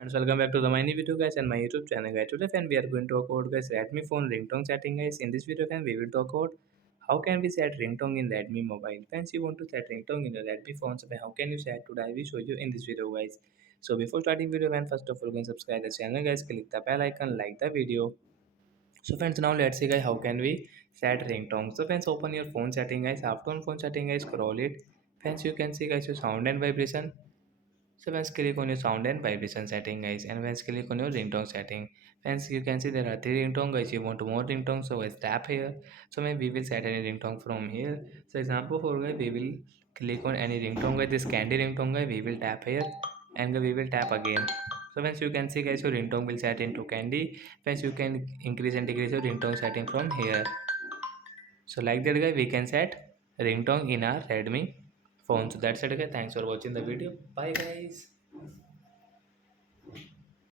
And welcome back to the my new video guys and my YouTube channel guys. Today fan we are going to talk about guys Redmi phone ringtone setting guys. In this video fan we will talk about how can we set ringtone in Redmi mobile. Fans you want to set ringtone in your Redmi phone, so how can you set today I will show you in this video guys. So before starting video fan, first of all go and subscribe the channel guys, click the bell icon, like the video. So friends, now let's see guys how can we set ringtone. So friends, open your phone setting guys. After on phone setting guys, scroll it. Friends, you can see guys your sound and vibration. So once click on your sound and vibration setting guys, and once click on your ringtone setting. Friends, you can see there are three ringtone guys. You want more ringtone, so guys tap here. So maybe we will set any ringtone from here. So example for guys, we will click on any ringtone guys. This candy ringtone guys, we will tap here, and we will tap again. So once you can see guys, your ringtone will set into candy. Friends, you can increase and decrease your ringtone setting from here. So like that guys, we can set ringtone in our Redmi phone. So that's it guys. Thanks for watching the video. Bye guys.